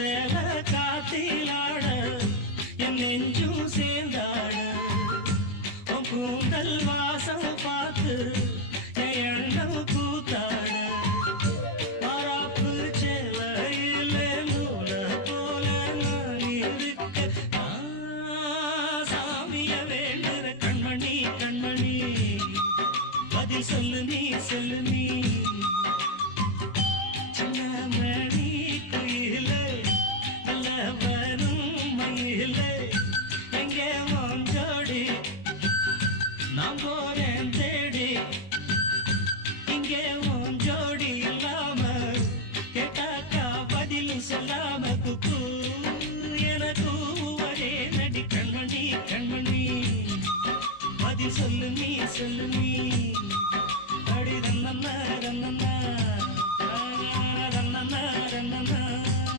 சேல காத்திலாட என் நெஞ்சும் சேர்ந்தாட உன் கூந்தல் வாசம் பார்த்து என் எண்ணம் கூத்தாட மாறாப்பு சேலையில நூல போல நான் இருக்க சாமிய வேண்டுற கண்மணி கண்மணி பதில் சொல்லு நீ சொல்லு நீ நான் போறேன் தேடி இங்கே உன் ஜோடி இல்லாம கேட்டாக்கா பதிலும் சொல்லாம குக்கு எனக்கு ஒரே நடி கண்மணி கண்மணி பதில் சொல்லு நீ சொல்லு நீ